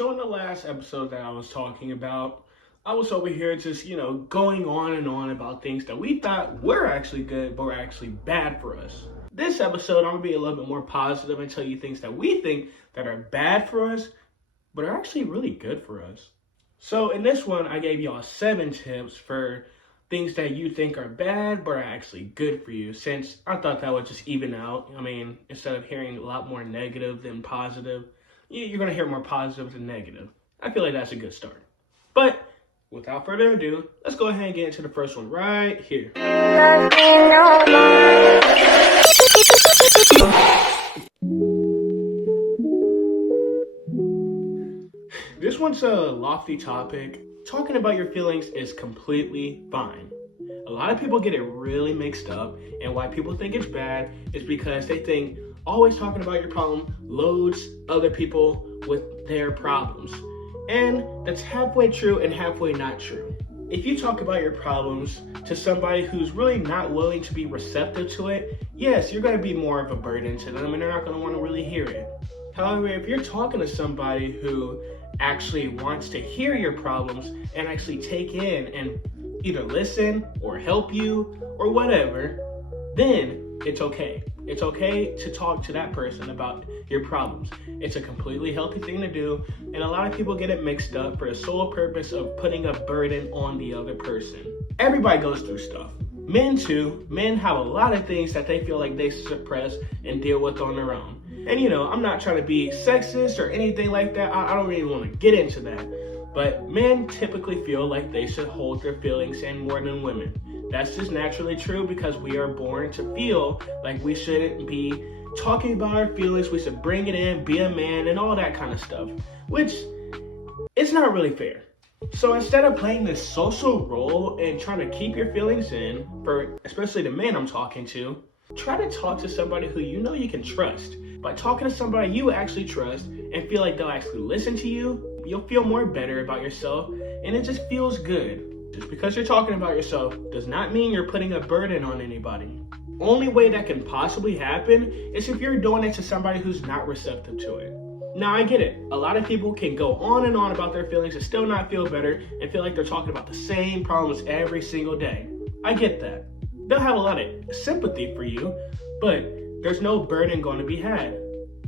So in the last episode that I was talking about, I was over here just, going on and on about things that we thought were actually good, but were actually bad for us. This episode, I'm going to be a little bit more positive and tell you things that we think that are bad for us, but are actually really good for us. So in this one, I gave y'all 7 tips for things that you think are bad, but are actually good for you, since I thought that would just even out. I mean, instead of hearing a lot more negative than positive, you're going to hear more positive than negative. I feel like that's a good start. But without further ado, let's go ahead and get into the first one right here. This one's a lofty topic. Talking about your feelings is completely fine. A lot of people get it really mixed up, and why people think it's bad is because they think always talking about your problem loads other people with their problems. And that's halfway true and halfway not true. If you talk about your problems to somebody who's really not willing to be receptive to it, yes, you're going to be more of a burden to them and they're not going to want to really hear it. However, if you're talking to somebody who actually wants to hear your problems and actually take in and either listen or help you or whatever, then it's okay. It's okay to talk to that person about your problems. It's a completely healthy thing to do, and a lot of people get it mixed up for the sole purpose of putting a burden on the other person. Everybody goes through stuff. Men too. Men have a lot of things that they feel like they suppress and deal with on their own. And I'm not trying to be sexist or anything like that. I don't really want to get into that. But men typically feel like they should hold their feelings in more than women. That's just naturally true because we are born to feel like we shouldn't be talking about our feelings. We should bring it in, be a man, and all that kind of stuff, which it's not really fair. So instead of playing this social role and trying to keep your feelings in, for especially the men I'm talking to, try to talk to somebody who you can trust. By talking to somebody you actually trust and feel like they'll actually listen to you, you'll feel more better about yourself, and it just feels good. Just because you're talking about yourself does not mean you're putting a burden on anybody. Only way that can possibly happen is if you're doing it to somebody who's not receptive to it. Now, I get it. A lot of people can go on and on about their feelings and still not feel better and feel like they're talking about the same problems every single day. I get that. They'll have a lot of sympathy for you, but there's no burden going to be had.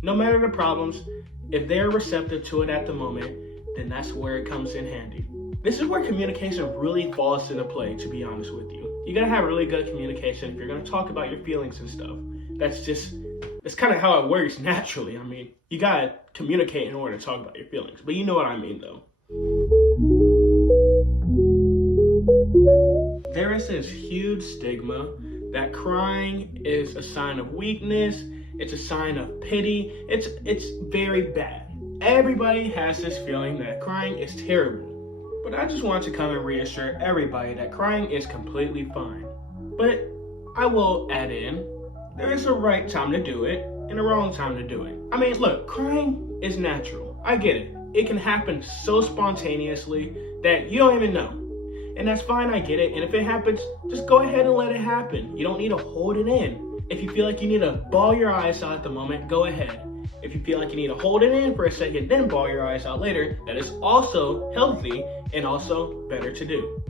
No matter the problems, if they're receptive to it at the moment, then that's where it comes in handy. This is where communication really falls into play, to be honest with you. You gotta have really good communication if you're gonna talk about your feelings and stuff. That's kind of how it works naturally. I mean, you gotta communicate in order to talk about your feelings, but you know what I mean though. There is this huge stigma that crying is a sign of weakness, it's a sign of pity, it's very bad. Everybody has this feeling that crying is terrible. But I just want to come and reassure everybody that crying is completely fine. But I will add in, there is a right time to do it and a wrong time to do it. I mean, look, crying is natural. I get it. It can happen so spontaneously that you don't even know. And that's fine, I get it. And if it happens, just go ahead and let it happen. You don't need to hold it in. If you feel like you need to bawl your eyes out at the moment, go ahead. If you feel like you need to hold it in for a second, then bawl your eyes out later, that is also healthy and also better to do.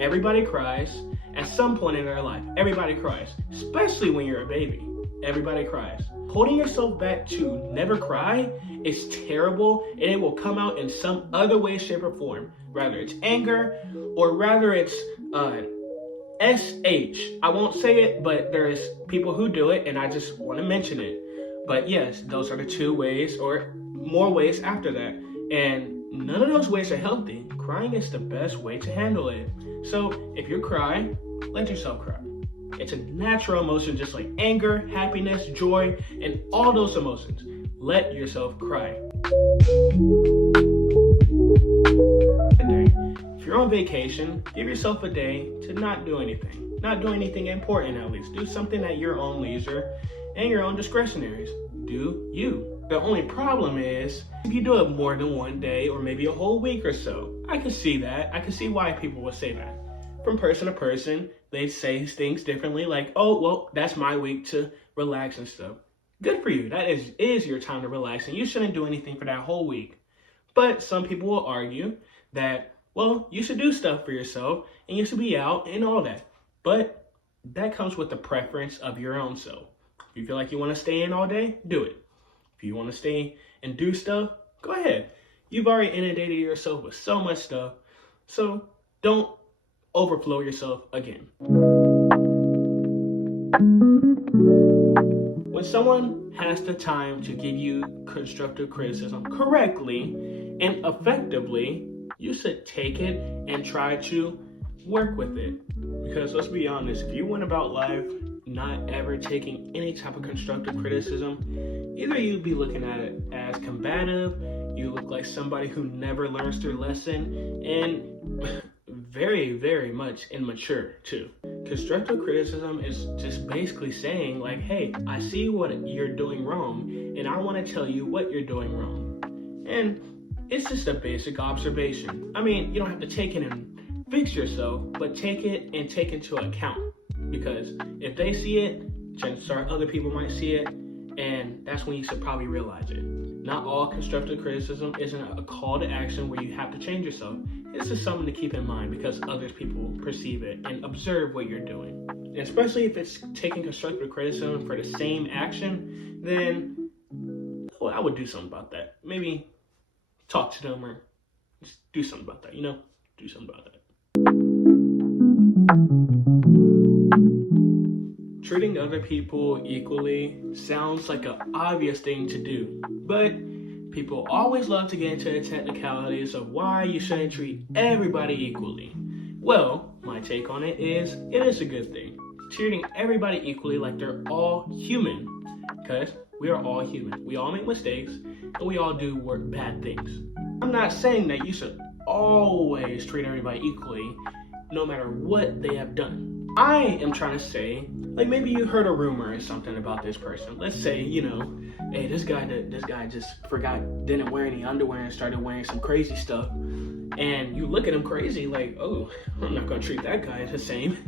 Everybody cries at some point in their life. Everybody cries, especially when you're a baby. Everybody cries. Holding yourself back to never cry is terrible, and it will come out in some other way, shape, or form. Rather it's anger, or rather it's SH. I won't say it, but there's people who do it, and I just want to mention it. But yes, those are the 2 ways or more ways after that. And none of those ways are healthy. Crying is the best way to handle it. So if you cry, let yourself cry. It's a natural emotion just like anger, happiness, joy, and all those emotions. Let yourself cry. If you're on vacation, give yourself a day to not do anything. Not do anything important at least. Do something at your own leisure and your own discretionaries. Do you. The only problem is if you do it more than one day or maybe a whole week or so. I can see that. I can see why people would say that. From person to person, they say things differently, like, oh, well, that's my week to relax and stuff. Good for you. That is your time to relax, and you shouldn't do anything for that whole week. But some people will argue that, well, you should do stuff for yourself and you should be out and all that. But that comes with the preference of your own self. If you feel like you want to stay in all day, do it. If you want to stay and do stuff, go ahead. You've already inundated yourself with so much stuff, so don't overflow yourself again. When someone has the time to give you constructive criticism correctly and effectively, you should take it and try to work with it. Because let's be honest, if you went about life not ever taking any type of constructive criticism, either you'd be looking at it as combative, you look like somebody who never learns their lesson, and very, very much immature too. Constructive criticism is just basically saying like, hey, I see what you're doing wrong, and I want to tell you what you're doing wrong. And it's just a basic observation. I mean, you don't have to take it and fix yourself, but take it and take into account. Because if they see it, chances are other people might see it, and that's when you should probably realize it. Not all constructive criticism isn't a call to action where you have to change yourself. It's just something to keep in mind because other people perceive it and observe what you're doing. And especially if it's taking constructive criticism for the same action, then I would do something about that. Maybe talk to them or just do something about that, Do something about that. Treating other people equally sounds like an obvious thing to do, but people always love to get into the technicalities of why you shouldn't treat everybody equally. Well, my take on it is a good thing. Treating everybody equally like they're all human, because we are all human. We all make mistakes, and we all do bad things. I'm not saying that you should always treat everybody equally, no matter what they have done. I am trying to say, like maybe you heard a rumor or something about this person. Let's say, hey, this guy just didn't wear any underwear and started wearing some crazy stuff. And you look at him crazy like, oh, I'm not gonna treat that guy the same.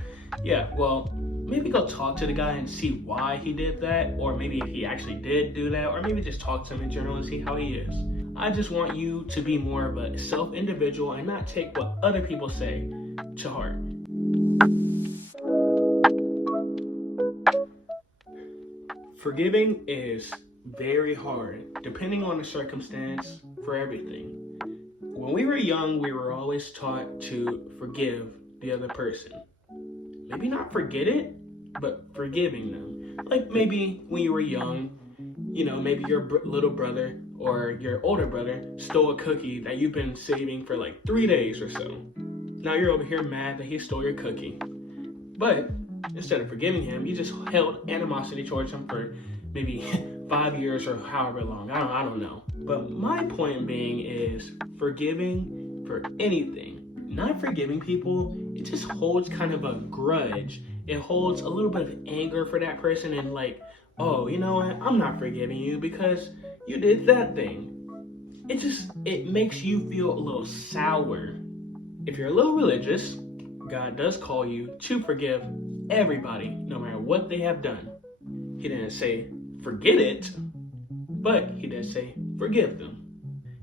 Yeah, well, maybe go talk to the guy and see why he did that, or maybe if he actually did do that, or maybe just talk to him in general and see how he is. I just want you to be more of a self-individual and not take what other people say to heart. Forgiving is very hard, depending on the circumstance, for everything. When we were young, we were always taught to forgive the other person. Maybe not forget it, but forgiving them. Like maybe when you were young, maybe your little brother or your older brother stole a cookie that you've been saving for like 3 days or so. Now you're over here mad that he stole your cookie. But instead of forgiving him, you just held animosity towards him for maybe 5 years or however long. I don't know. But my point being is forgiving for anything. Not forgiving people, it just holds kind of a grudge. It holds a little bit of anger for that person and like, oh, you know what? I'm not forgiving you because you did that thing. It makes you feel a little sour. If you're a little religious, God does call you to forgive everybody, no matter what they have done. He didn't say forget it, but he did say forgive them.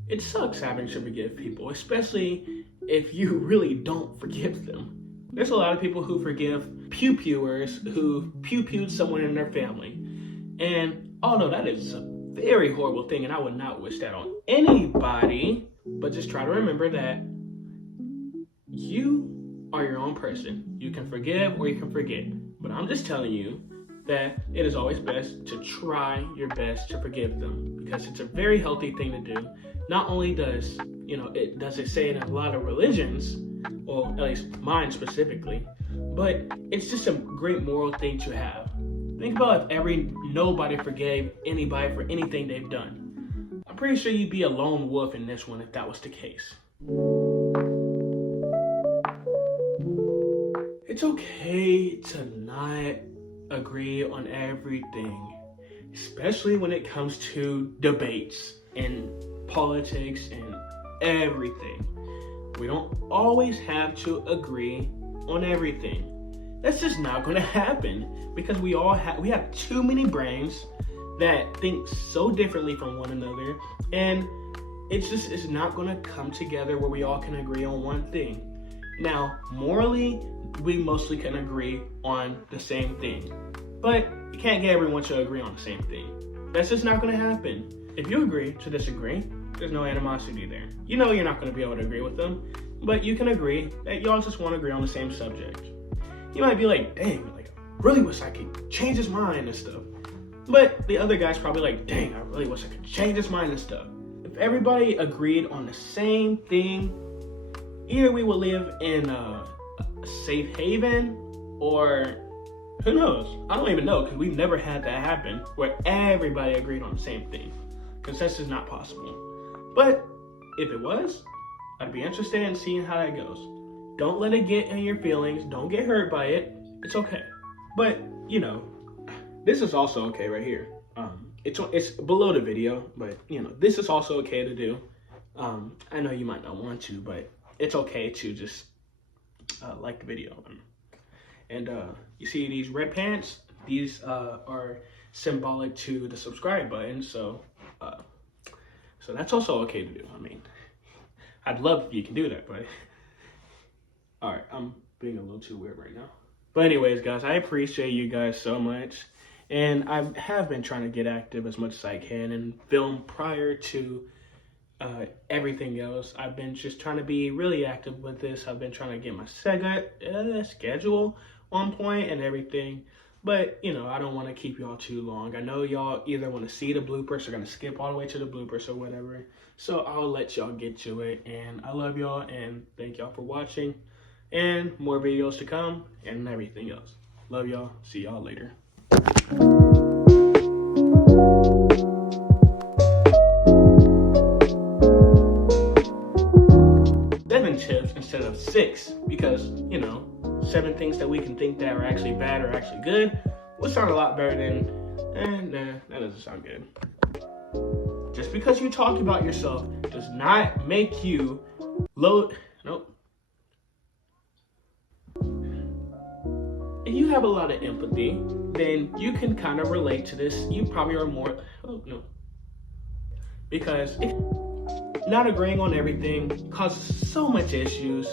It sucks having to forgive people, especially if you really don't forgive them. There's a lot of people who forgive pew-pewers who pew-pewed someone in their family. And although that is a very horrible thing, and I would not wish that on anybody, but just try to remember that you are your own person. You can forgive or you can forget. But I'm just telling you that it is always best to try your best to forgive them, because it's a very healthy thing to do. Not only does it say in a lot of religions, or at least mine specifically, but it's just a great moral thing to have. Think about if nobody forgave anybody for anything they've done. I'm pretty sure you'd be a lone wolf in this one if that was the case. It's okay to not agree on everything, especially when it comes to debates and politics and everything. We don't always have to agree on everything. That's just not going to happen because we have too many brains that think so differently from one another, and it's not gonna come together where we all can agree on one thing. Now, morally, we mostly can agree on the same thing, but you can't get everyone to agree on the same thing. That's just not gonna happen. If you agree to disagree, there's no animosity there. You know you're not gonna be able to agree with them, but you can agree that y'all just wanna agree on the same subject. You might be like, dang, like, I really wish I could change his mind and stuff. But the other guy's probably like, dang, I really wish I could change his mind and stuff. If everybody agreed on the same thing, either we would live in a safe haven, or who knows? I don't even know, because we've never had that happen where everybody agreed on the same thing, because that's just not possible. But if it was, I'd be interested in seeing how that goes. Don't let it get in your feelings. Don't get hurt by it. It's okay. But, you know, this is also okay right here. It's below the video, but, you know, this is also okay to do. I know you might not want to, but it's okay to just like the video. And you see these red pants? These are symbolic to the subscribe button. So that's also okay to do. I mean, I'd love if you can do that, but all right, I'm being a little too weird right now. But anyways, guys, I appreciate you guys so much. And I have been trying to get active as much as I can and film prior to everything else. I've been just trying to be really active with this. I've been trying to get my schedule on point and everything. But, you know, I don't want to keep y'all too long. I know y'all either want to see the bloopers or going to skip all the way to the bloopers or whatever. So I'll let y'all get to it. And I love y'all and thank y'all for watching. And more videos to come and everything else. Love y'all. See y'all later. 7 tips instead of 6, because, you know, 7 things that we can think that are actually bad or actually good would sound a lot better than, nah, that doesn't sound good. Just because you talk about yourself does not make you nope. If you have a lot of empathy, then you can kind of relate to this. You probably are more, because not agreeing on everything causes so much issues.